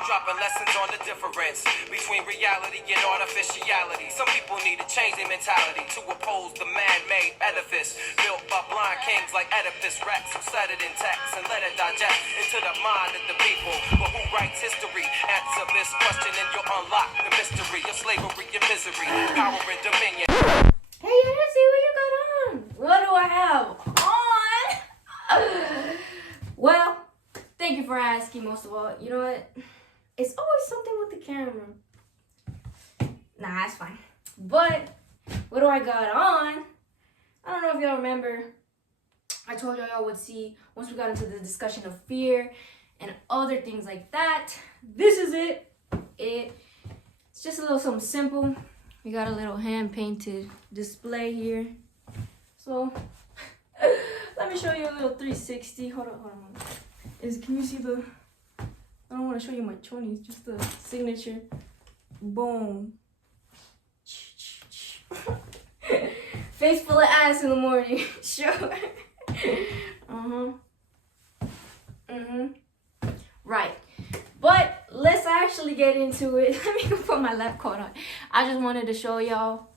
I'm dropping lessons on the difference between reality and artificiality. Some people need to change their mentality to oppose the man-made edifice built by blind kings like Oedipus Rex, who set it in text and let it digest into the mind of the people. But who writes history? Answer this question and you'll unlock the mystery of slavery and misery, power and dominion. Hey, Yare, see what you got on. What do I have on? Well, thank you for asking, most of all. You know what? It's always something with the camera. Nah, that's fine. But, what do I got on? I don't know if y'all remember. I told y'all would see once we got into the discussion of fear and other things like that. This is it. It's just a little something simple. We got a little hand-painted display here. So, let me show you a little 360. Hold on. Can you see the... I don't want to show you my chonies, just the signature. Boom. Face full of ass in the morning. Sure. Right. But let's actually get into it. Let me put my lab coat on. I just wanted to show y'all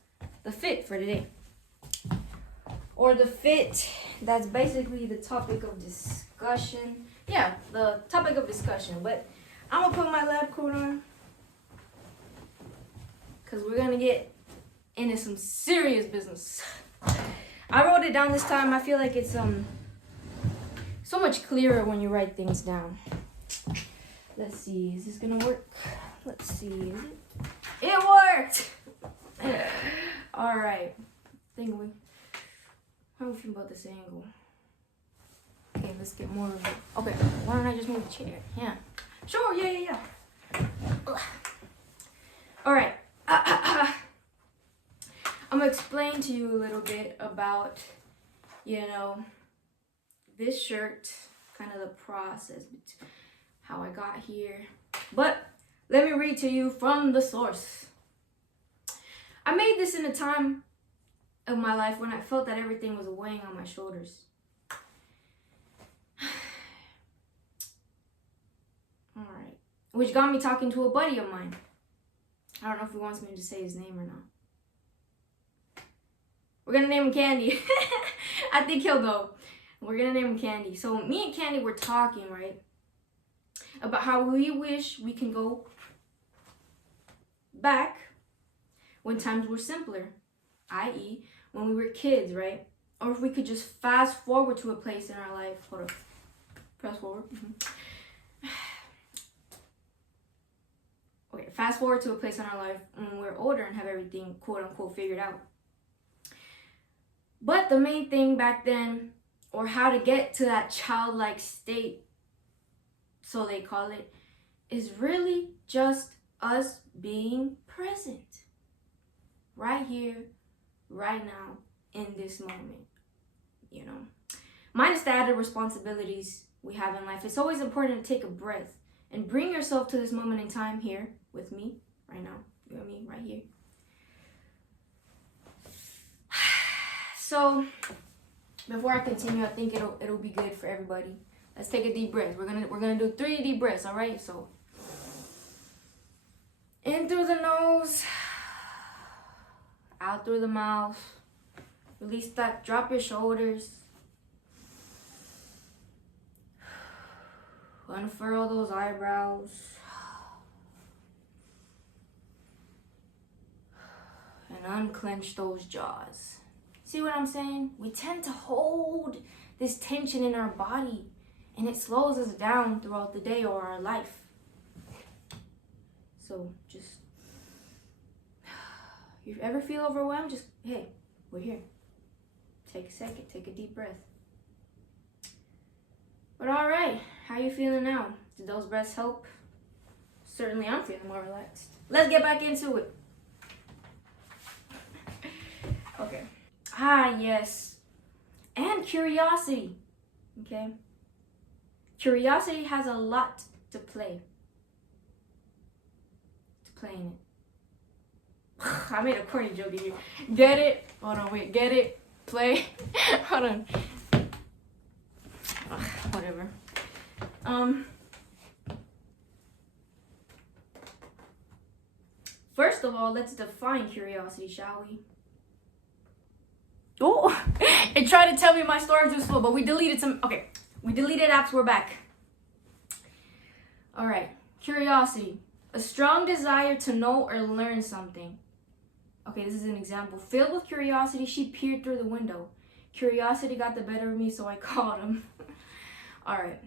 the fit for today. Or the fit that's basically the topic of discussion. Yeah, the topic of discussion. But I'm going to put my lab coat on. Because we're going to get into some serious business. I wrote it down this time. I feel like it's so much clearer when you write things down. Let's see, is this gonna work? Let's see, is it? It worked! Alright. How do we feel about this angle? Okay, let's get more of it. Okay, why don't I just move the chair? Yeah. Sure, yeah. Alright. I'm gonna explain to you a little bit about, this shirt, kind of the process, how I got here. But let me read to you from the source. I made this in a time of my life when I felt that everything was weighing on my shoulders. Alright. Which got me talking to a buddy of mine. I don't know if he wants me to say his name or not. We're gonna name him Candy. I think he'll know. We're gonna name him Candy. So me and Candy were talking, right? About how we wish we can go back when times were simpler, i.e. when we were kids, right? Or if we could just fast forward to a place in our life. Hold up. Press forward. Okay, fast forward to a place in our life when we're older and have everything quote unquote figured out. But the main thing back then, or how to get to that childlike state, so they call it, is really just us being present. Right here, right now, in this moment. Minus the added responsibilities we have in life, it's always important to take a breath and bring yourself to this moment in time here with me, right now. You and me, right here. So, before I continue, I think it'll be good for everybody. Let's take a deep breath. We're gonna do 3 deep breaths, all right? So, in through the nose, out through the mouth. Release that. Drop your shoulders. Unfurl those eyebrows. And unclench those jaws. See what I'm saying? We tend to hold this tension in our body, and it slows us down throughout the day or our life. So just, if you ever feel overwhelmed, just, hey, we're here. Take a second, take a deep breath. But all right, how you feeling now? Did those breaths help? Certainly I'm feeling more relaxed. Let's get back into it. Okay. Yes. And curiosity. Okay. Curiosity has a lot to play in it. I made a corny joke in here. Get it? Hold on, wait. Get it? Play. Hold on. Whatever. First of all, let's define curiosity, shall we? Oh, it tried to tell me my storage was full, but we deleted some. Okay, we deleted apps. We're back. All right, curiosity, a strong desire to know or learn something. Okay, this is an example. Filled with curiosity, she peered through the window. Curiosity got the better of me, so I called him. All right.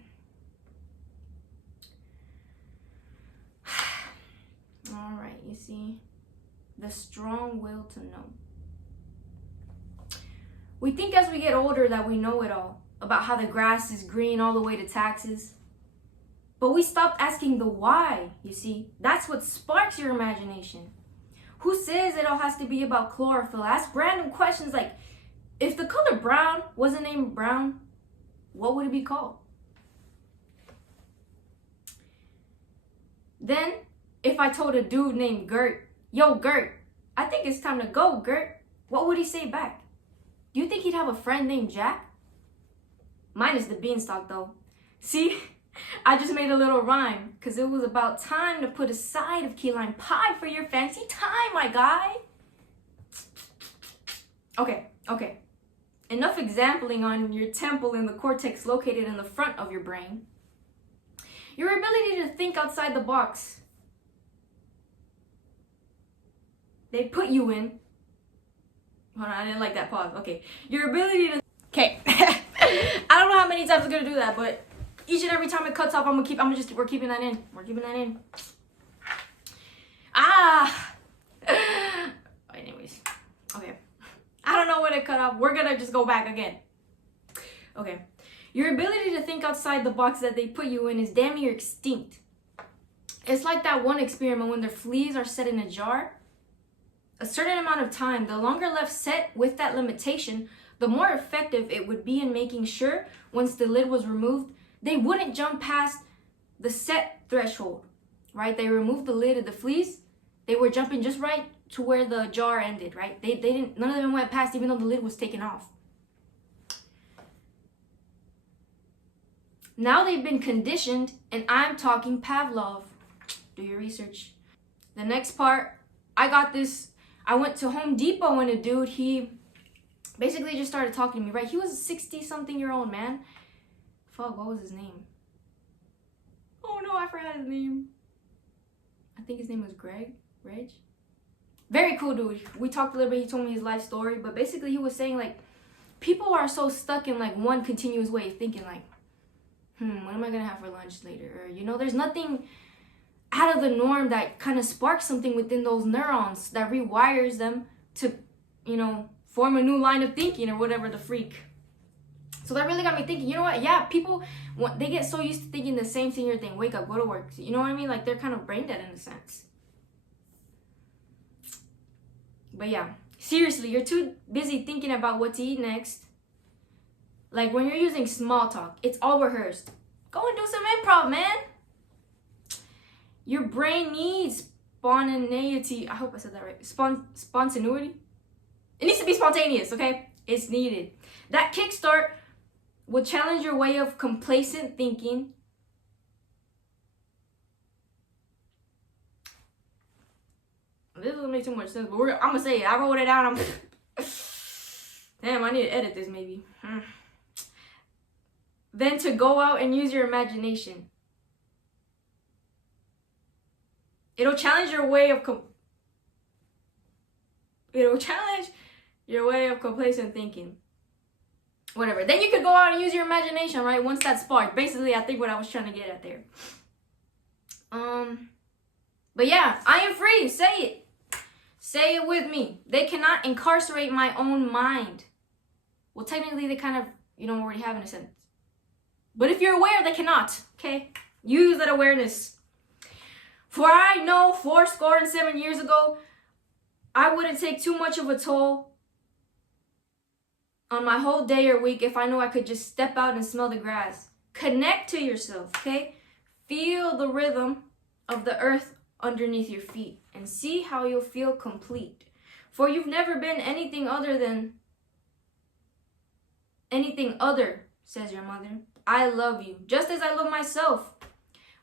All right, you see, the strong will to know. We think as we get older that we know it all, about how the grass is green all the way to taxes. But we stopped asking the why, you see. That's what sparks your imagination. Who says it all has to be about chlorophyll? Ask random questions like, if the color brown wasn't named brown, what would it be called? Then, if I told a dude named Gert, yo Gert, I think it's time to go, Gert, what would he say back? Do you think he'd have a friend named Jack? Minus the beanstalk though. See, I just made a little rhyme because it was about time to put a side of key lime pie for your fancy time, my guy. Okay. Enough exampling on your temple in the cortex located in the front of your brain. Your ability to think outside the box they put you in. Hold on, I didn't like that pause. Okay. Your ability to... Okay. I don't know how many times I'm going to do that, but each and every time it cuts off, we're keeping that in. We're keeping that in. Anyways. Okay. I don't know when it cut off. We're going to just go back again. Okay. Your ability to think outside the box that they put you in is damn near extinct. It's like that one experiment when the fleas are set in a jar. A certain amount of time, the longer left set with that limitation, the more effective it would be in making sure, once the lid was removed, they wouldn't jump past the set threshold, right? They removed the lid of the fleas, they were jumping just right to where the jar ended, right? They didn't, none of them went past even though the lid was taken off. Now they've been conditioned, and I'm talking Pavlov. Do your research. The next part, I got this. I went to Home Depot and a dude, he basically just started talking to me, right? He was a 60-something-year-old man. Fuck, what was his name? Oh no, I forgot his name. I think his name was Reg? Very cool dude. We talked a little bit, he told me his life story, but basically he was saying like, people are so stuck in like one continuous way of thinking like, what am I gonna have for lunch later? Or, you know, there's nothing out of the norm that kind of sparks something within those neurons that rewires them to, you know, form a new line of thinking or whatever the freak. So that really got me thinking, you know what? Yeah, people, they get so used to thinking the same senior thing. Wake up, go to work. You know what I mean? Like, they're kind of brain dead in a sense. But yeah, seriously, you're too busy thinking about what to eat next. Like, when you're using small talk, it's all rehearsed. Go and do some improv, man. Your brain needs spontaneity. I hope I said that right. Spontaneity? It needs to be spontaneous, okay? It's needed. That kickstart will challenge your way of complacent thinking. This doesn't make too much sense, but I'm gonna say it. I wrote it down. Damn, I need to edit this maybe. Then to go out and use your imagination. It'll challenge your way of complacent thinking. Whatever. Then you could go out and use your imagination, right? Once that's sparked. Basically, I think what I was trying to get at there. But yeah, I am free. Say it. Say it with me. They cannot incarcerate my own mind. Well, technically, they kind of, you know, already have in a sense. But if you're aware, they cannot. Okay? Use that awareness. For I know 77 years ago, I wouldn't take too much of a toll on my whole day or week if I know I could just step out and smell the grass. Connect to yourself, okay? Feel the rhythm of the earth underneath your feet and see how you'll feel complete. For you've never been anything other, says your mother. I love you, just as I love myself.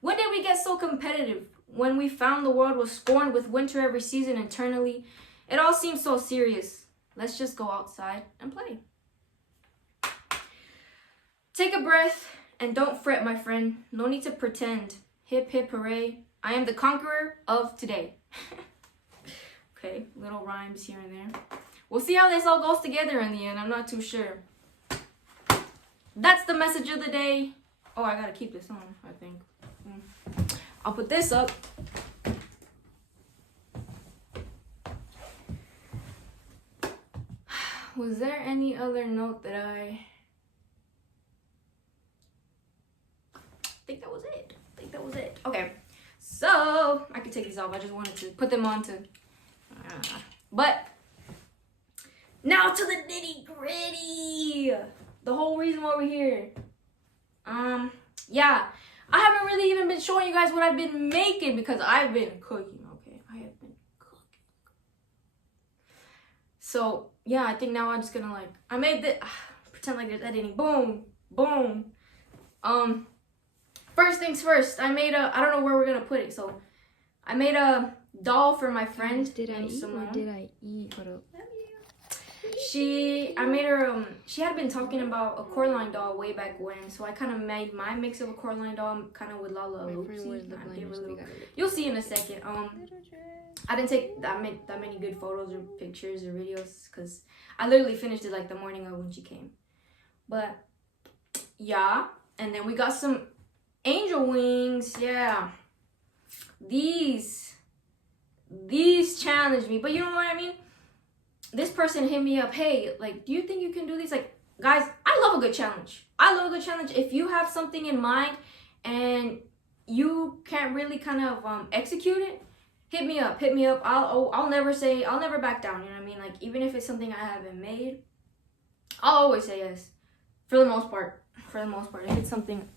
When did we get so competitive? when we found the world was scorned with winter every season eternally. It all seems so serious. Let's just go outside and play. Take a breath and don't fret, my friend. No need to pretend. Hip hip hooray. I am the conqueror of today. Okay, little rhymes here and there. We'll see how this all goes together in the end. I'm not too sure. That's the message of the day. Oh, I gotta keep this on, I think. I'll put this up. Was there any other note that I think that was it? Okay, so I can take these off. I just wanted to put them on to. But now to the nitty gritty. The whole reason why we're here. Yeah, I haven't really even been showing you guys what I've been making because I've been cooking. Okay, I have been cooking. So yeah, I think now I'm just gonna I made the pretend like there's editing. Boom, boom. First things first. I made I don't know where we're gonna put it. So I made a doll for my friend. Did I eat or did I eat? She had been talking about a Coraline doll way back when, so I kind of made my mix of a Coraline doll kind of with Lala. You'll see in a second. I didn't take that many good photos or pictures or videos because I literally finished it like the morning of when she came. But yeah, and then we got some angel wings. Yeah, these challenged me, but you know what I mean. This person hit me up, hey, do you think you can do these? Guys, I love a good challenge. If you have something in mind and you can't really kind of execute it, hit me up. I'll never back down, you know what I mean? Even if it's something I haven't made, I'll always say yes. For the most part. If it's something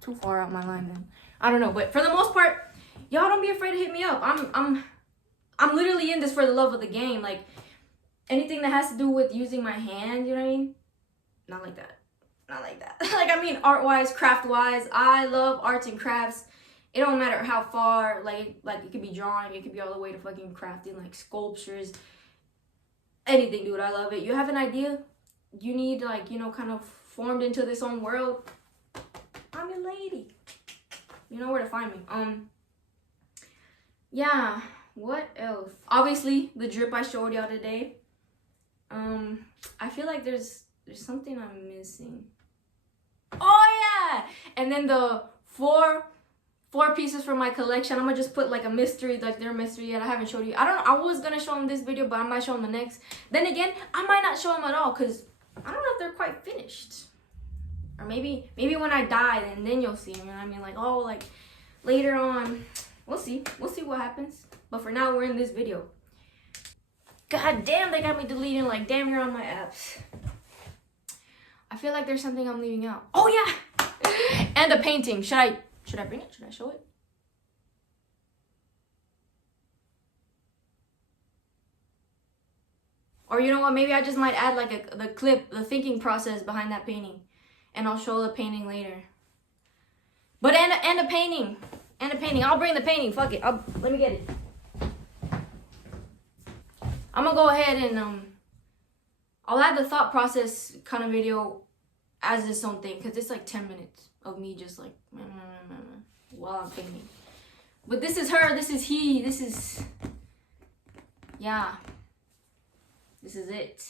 too far out my line, then I don't know. But for the most part, y'all don't be afraid to hit me up. I'm literally in this for the love of the game. Anything that has to do with using my hands, you know what I mean? Not like that. Art-wise, craft-wise, I love arts and crafts. It don't matter how far, it could be drawing, it could be all the way to fucking crafting, sculptures. Anything, dude, I love it. You have an idea? You need, kind of formed into this own world? I'm your lady. You know where to find me. Yeah. What else? Obviously, the drip I showed y'all today. I feel like there's something I'm missing. Oh yeah! And then the four pieces from my collection. I'm gonna just put a mystery, their mystery yet. I haven't showed you. I was gonna show them this video, but I might show them the next. Then again, I might not show them at all because I don't know if they're quite finished. Or maybe when I die, then you'll see them. You know what I mean? Later on. We'll see what happens. But for now, we're in this video. God damn, they got me deleting damn near all my apps. I feel like there's something I'm leaving out. Oh yeah! And a painting. Should I bring it? Should I show it? Or you know what? Maybe I just might add the thinking process behind that painting. And I'll show the painting later. But and a painting. And a painting. I'll bring the painting. Fuck it. Let me get it. I'm gonna go ahead and I'll add the thought process kind of video as its own thing because it's 10 minutes of me just while I'm painting. But this is her. This is he. This is This is it.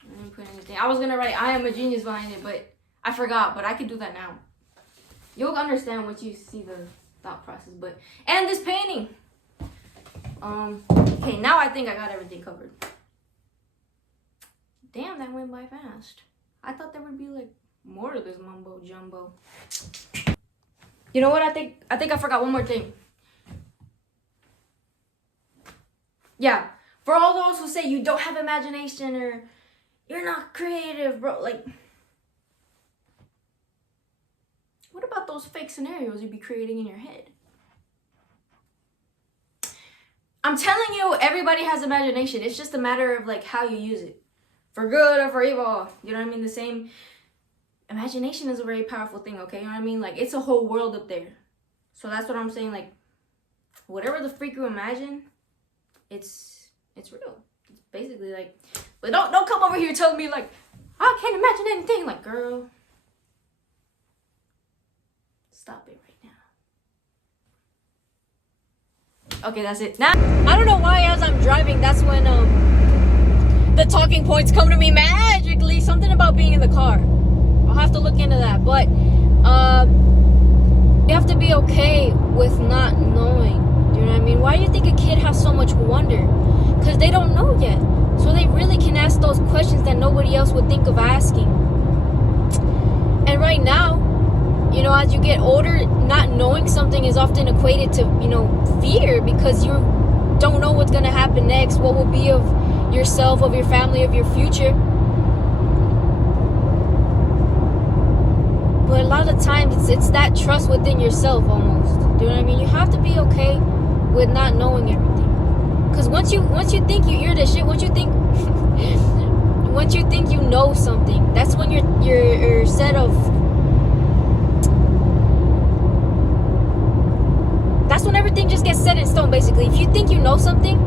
I didn't put anything. I was gonna write I am a genius behind it, but I forgot. But I can do that now. You'll understand once you see the thought process. And this painting. Okay, now I think I got everything covered. Damn, that went by fast. I thought there would be more to this mumbo jumbo. You know what? I think I forgot one more thing. Yeah, for all those who say you don't have imagination or you're not creative, bro, what about those fake scenarios you'd be creating in your head? I'm telling you, everybody has imagination. It's just a matter of how you use it. For good or for evil. You know what I mean? The same. Imagination is a very powerful thing, okay? You know what I mean? It's a whole world up there. So that's what I'm saying. Like, whatever the freak you imagine, it's real. It's basically like, but don't come over here telling me like, I can't imagine anything. Like, girl, stop it right now. Okay, that's it. Now, I don't know why as I'm driving, that's when the talking points come to me magically. Something about being in the car. I'll have to look into that. But you have to be okay with not knowing. Do you know what I mean? Why do you think a kid has so much wonder? Because they don't know yet. So they really can ask those questions that nobody else would think of asking. And right now, you know, as you get older, not knowing something is often equated to, you know, fear, because you don't know what's going to happen next, what will be of yourself, of your family, of your future. But a lot of times it's that trust within yourself almost. Do you know what I mean? You have to be okay with not knowing everything. Because once you think you're the shit, once you think you know something, that's when your set of, that's when everything just gets set in stone, basically. If you think you know something,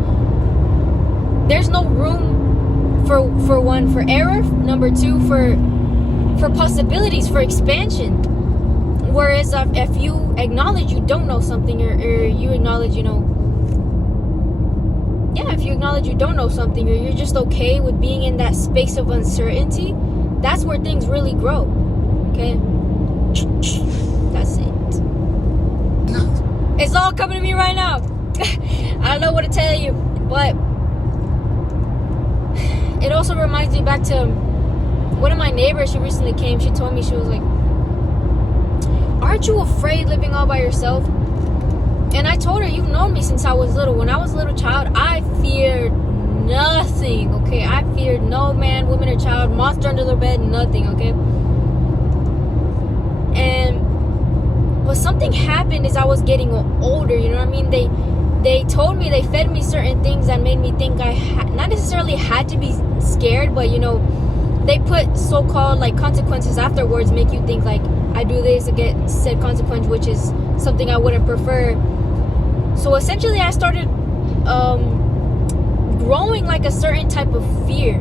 there's no room for one, for error, number two, for possibilities, for expansion. Whereas if you acknowledge you don't know something, or you acknowledge, you know, if you acknowledge you don't know something, or you're just okay with being in that space of uncertainty, that's where things really grow. Okay? That's it. It's all coming to me right now. I don't know what to tell you, but it also reminds me back to one of my neighbors. She recently came. She told me, she was like, aren't you afraid living all by yourself? And I told her, you've known me since I was little. When I was a little child, I feared nothing, okay? I feared no man, woman, or child, monster under the bed, nothing, okay? And but something happened as I was getting older, you know what I mean? They told me, they fed me certain things that made me think I not necessarily had to be scared, but, you know, they put so-called like consequences afterwards, make you think like, I do this, I get said consequence, which is something I wouldn't prefer. So essentially I started growing like a certain type of fear.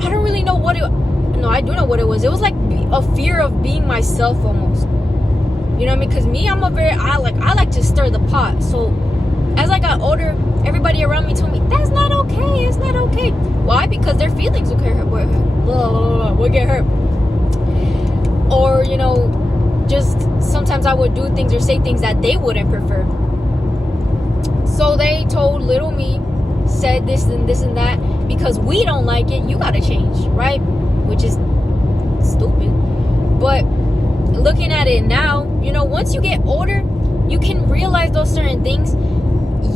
I don't really know what it, no, I do know what it was. It was like a fear of being myself almost. You know what I mean? Because me, I like to stir the pot. So as I got older, everybody around me told me, that's not okay, it's not okay. Why? Because their feelings will get hurt. Will get hurt. Or, you know, just sometimes I would do things or say things that they wouldn't prefer. So they told little me, said this and this and that, because we don't like it, you gotta change, right? Which is stupid. But looking at it now, you know, once you get older, you can realize those certain things.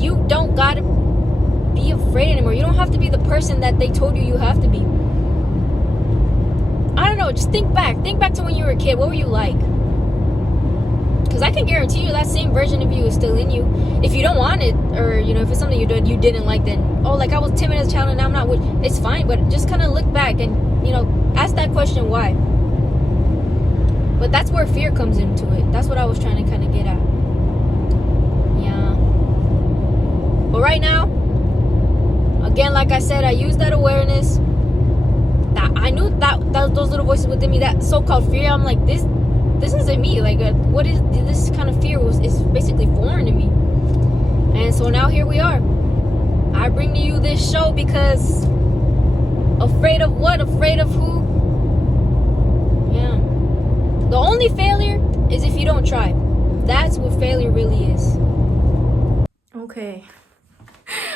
You don't gotta be afraid anymore. You don't have to be the person that they told you have to be. I don't know, just think back to when you were a kid. What were you like? Because I can guarantee you that same version of you is still in you. If you don't want it, or, you know, if it's something you didn't like, then, oh, like I was timid as a child and now I'm not, it's fine. But just kind of look back and, you know, ask that question, why? But that's where fear comes into it. That's what I was trying to kind of get at. Yeah. But right now, again, like I said, I use that awareness. That I knew that those little voices within me, that so-called fear, I'm like, this isn't me. Like, what is this kind of fear? Is basically foreign to me. And so now here we are. I bring to you this show because afraid of what? Afraid of who? Yeah. The only failure is if you don't try. That's what failure really is. Okay.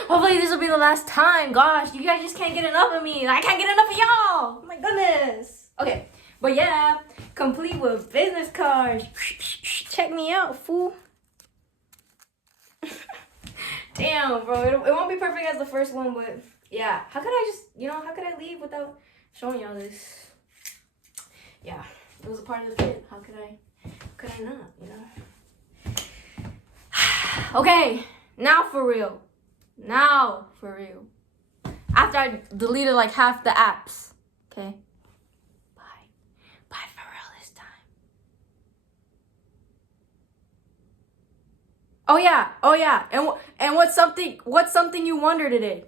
Hopefully this will be the last time. Gosh, you guys just can't get enough of me. I can't get enough of y'all. Oh my goodness. Okay. But yeah, complete with business cards. Check me out, fool. Damn, bro. It won't be perfect as the first one, but yeah. How could I leave without showing y'all this? Yeah, it was a part of the fit. How could I not, you know? Okay, now for real. After I deleted like half the apps. Okay? Bye for real this time. Oh yeah. And what's something you wonder today?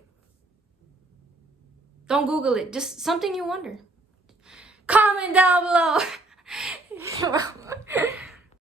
Don't Google it. Just something you wonder. Comment down below.